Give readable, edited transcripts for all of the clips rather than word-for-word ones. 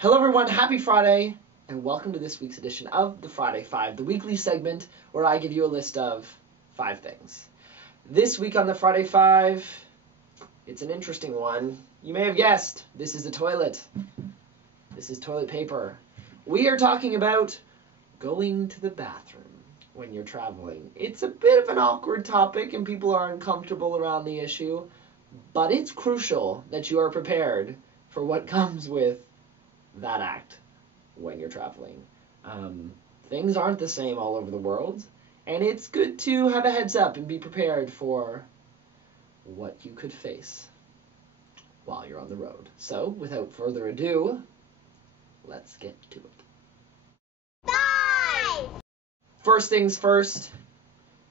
Hello everyone, happy Friday, and welcome to this week's edition of the Friday Five, the weekly segment where I give you a list of 5 things. This week on the Friday Five, it's an interesting one. You may have guessed, this is a toilet. This is toilet paper. We are talking about going to the bathroom when you're traveling. It's a bit of an awkward topic and people are uncomfortable around the issue, but it's crucial that you are prepared for what comes with that act when you're traveling. Things aren't the same all over the world, and it's good to have a heads up and be prepared for what you could face while you're on the road. So, without further ado, let's get to it. 5! First things first,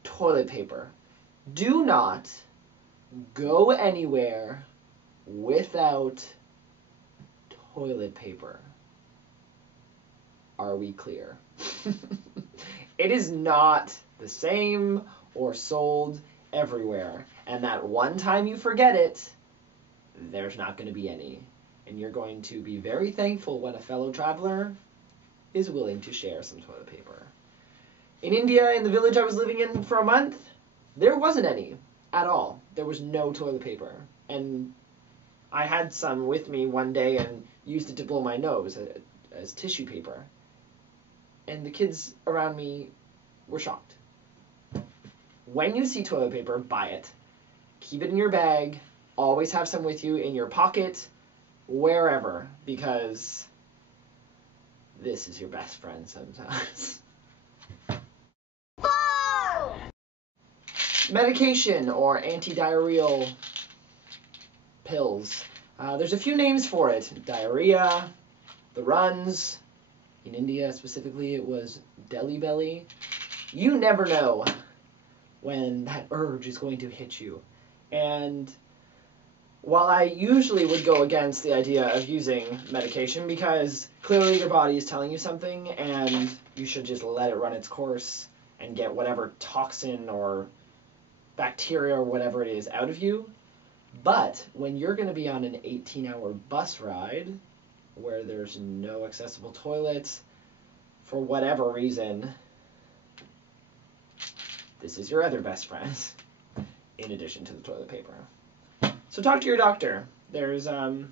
toilet paper. Do not go anywhere without toilet paper. Are we clear? It is not the same or sold everywhere. And that one time you forget it, there's not going to be any. And you're going to be very thankful when a fellow traveler is willing to share some toilet paper. In India, in the village I was living in for a month, there wasn't any at all. There was no toilet paper. And I had some with me one day and used it to blow my nose as tissue paper. And the kids around me were shocked. When you see toilet paper, buy it. Keep it in your bag. Always have some with you in your pocket, wherever, because this is your best friend sometimes. 4! Medication or anti-diarrheal pills. There's a few names for it. Diarrhea, the runs. In India specifically, it was Delhi Belly. You never know when that urge is going to hit you. And while I usually would go against the idea of using medication because clearly your body is telling you something and you should just let it run its course and get whatever toxin or bacteria or whatever it is out of you. But when you're going to be on an 18-hour bus ride where there's no accessible toilets for whatever reason, this is your other best friend in addition to the toilet paper. So talk to your doctor. There's some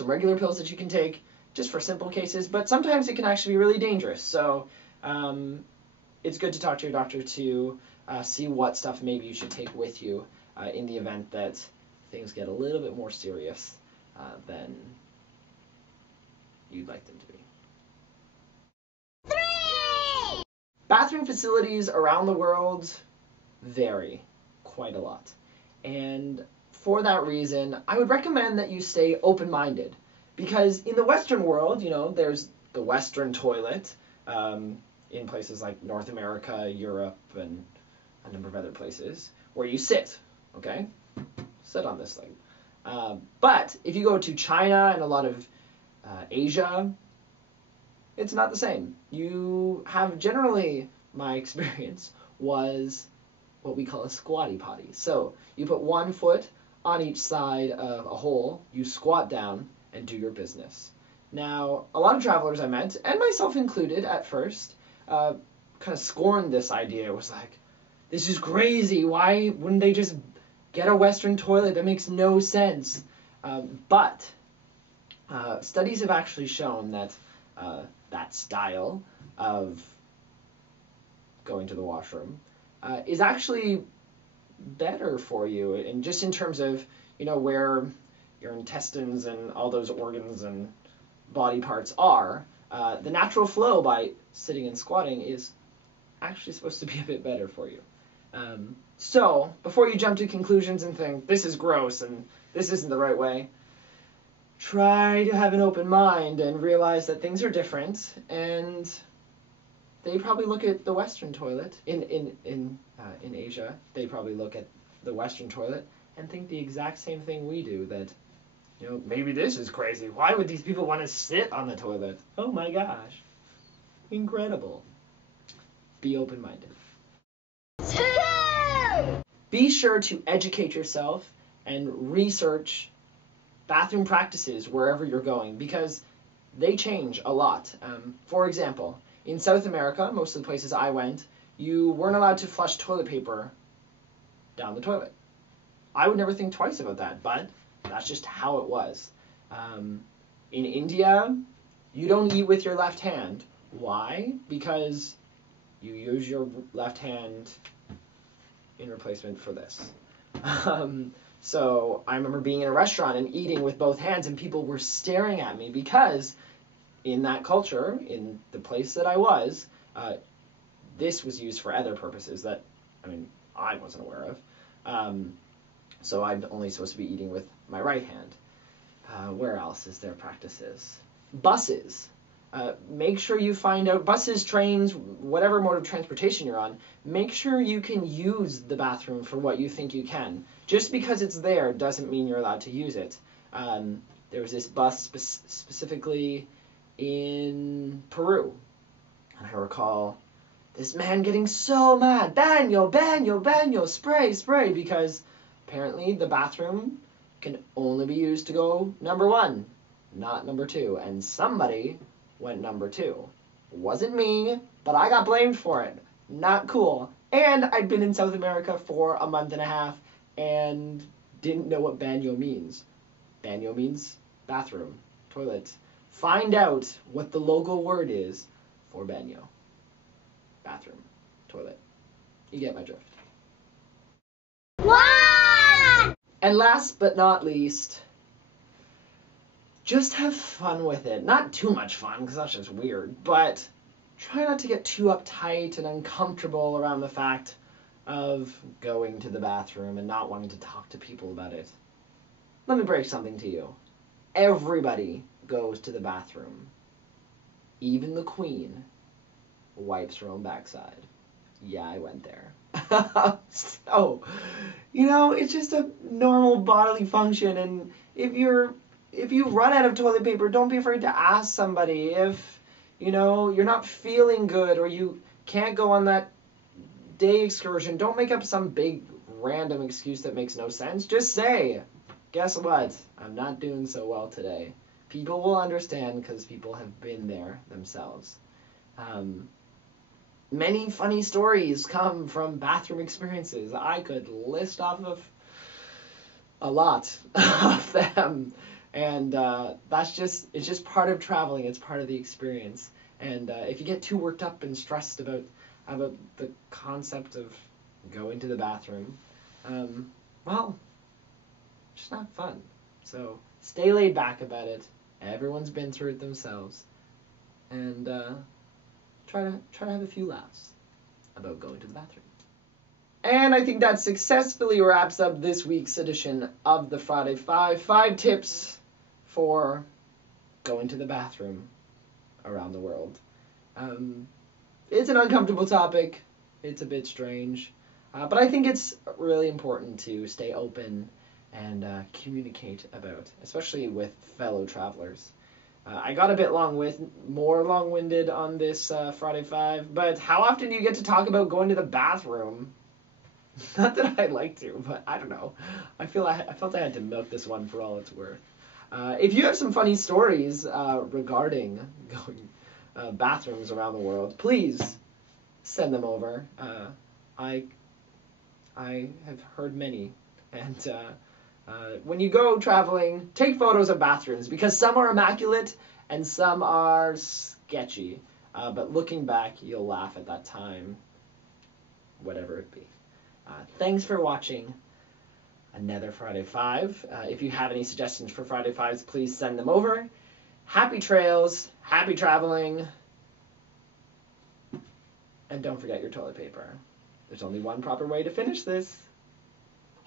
regular pills that you can take just for simple cases, but sometimes it can actually be really dangerous. So it's good to talk to your doctor to see what stuff maybe you should take with you in the event that things get a little bit more serious than you'd like them to be. 3! Bathroom facilities around the world vary quite a lot. And for that reason, I would recommend that you stay open-minded. Because in the Western world, there's the Western toilet in places like North America, Europe, and a number of other places, where you sit, okay? Sit on this thing. But if you go to China and a lot of Asia, it's not the same. You have generally, my experience was what we call a squatty potty. So you put one foot on each side of a hole, you squat down, and do your business. Now, a lot of travelers I met, and myself included at first, kind of scorned this idea. It was like, this is crazy. Why wouldn't they just get a Western toilet? That makes no sense. But studies have actually shown that that style of going to the washroom is actually better for you, and just in terms of where your intestines and all those organs and body parts are, the natural flow by sitting and squatting is actually supposed to be a bit better for you. So before you jump to conclusions and think this is gross and this isn't the right way, try to have an open mind and realize that things are different, and they probably look at the Western toilet in Asia. They probably look at the Western toilet and think the exact same thing we do, that maybe this is crazy. Why would these people want to sit on the toilet? Oh my gosh. Incredible. Be open-minded. 2! Be sure to educate yourself and research bathroom practices wherever you're going, because they change a lot. For example, in South America, most of the places I went, you weren't allowed to flush toilet paper down the toilet. I would never think twice about that, but that's just how it was. In India, you don't eat with your left hand. Why? Because you use your left hand in replacement for this. So I remember being in a restaurant and eating with both hands, and people were staring at me because in that culture, in the place that I was, this was used for other purposes that, I wasn't aware of. So I'm only supposed to be eating with my right hand. Where else is there practices? Buses. Make sure you find out, buses, trains, whatever mode of transportation you're on, make sure you can use the bathroom for what you think you can. Just because it's there doesn't mean you're allowed to use it. There was this bus specifically in Peru, and I recall this man getting so mad, baño, baño, baño, spray, spray, because apparently the bathroom can only be used to go number 1, not number 2, and somebody went number 2. Wasn't me, but I got blamed for it. Not cool. And I'd been in South America for a month and a half and didn't know what baño means. Baño means bathroom, toilet. Find out what the local word is for baño. Bathroom, toilet. You get my drift. 1. And last but not least, just have fun with it. Not too much fun, because that's just weird, but try not to get too uptight and uncomfortable around the fact of going to the bathroom and not wanting to talk to people about it. Let me break something to you. Everybody goes to the bathroom. Even the Queen wipes her own backside. Yeah, I went there. So, it's just a normal bodily function, and if you run out of toilet paper, don't be afraid to ask somebody. If, you're not feeling good or you can't go on that day excursion, don't make up some big random excuse that makes no sense. Just say, guess what? I'm not doing so well today. People will understand because people have been there themselves. Many funny stories come from bathroom experiences. I could list off of a lot of them. And it's just part of traveling. It's part of the experience. And if you get too worked up and stressed about the concept of going to the bathroom, just not fun. So stay laid back about it. Everyone's been through it themselves. And try to have a few laughs about going to the bathroom. And I think that successfully wraps up this week's edition of the Friday Five. 5 tips for going to the bathroom around the world. It's an uncomfortable topic. It's a bit strange. But I think it's really important to stay open and communicate about, especially with fellow travelers. I got a bit more long-winded on this Friday Five, but how often do you get to talk about going to the bathroom? Not that I'd like to, but I don't know. I felt I had to milk this one for all it's worth. If you have some funny stories regarding going bathrooms around the world, please send them over. I have heard many, and when you go traveling, take photos of bathrooms, because some are immaculate and some are sketchy. But looking back, you'll laugh at that time, whatever it be. Thanks for watching another Friday Five. If you have any suggestions for Friday Fives, please send them over. Happy trails, happy traveling, and don't forget your toilet paper. There's only one proper way to finish this.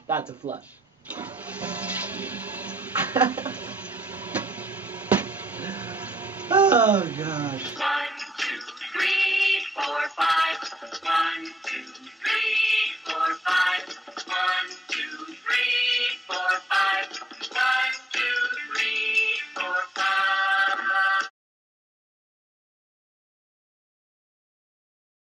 That's a flush. Oh, gosh. 1, 2, 3, 4, 5. 1,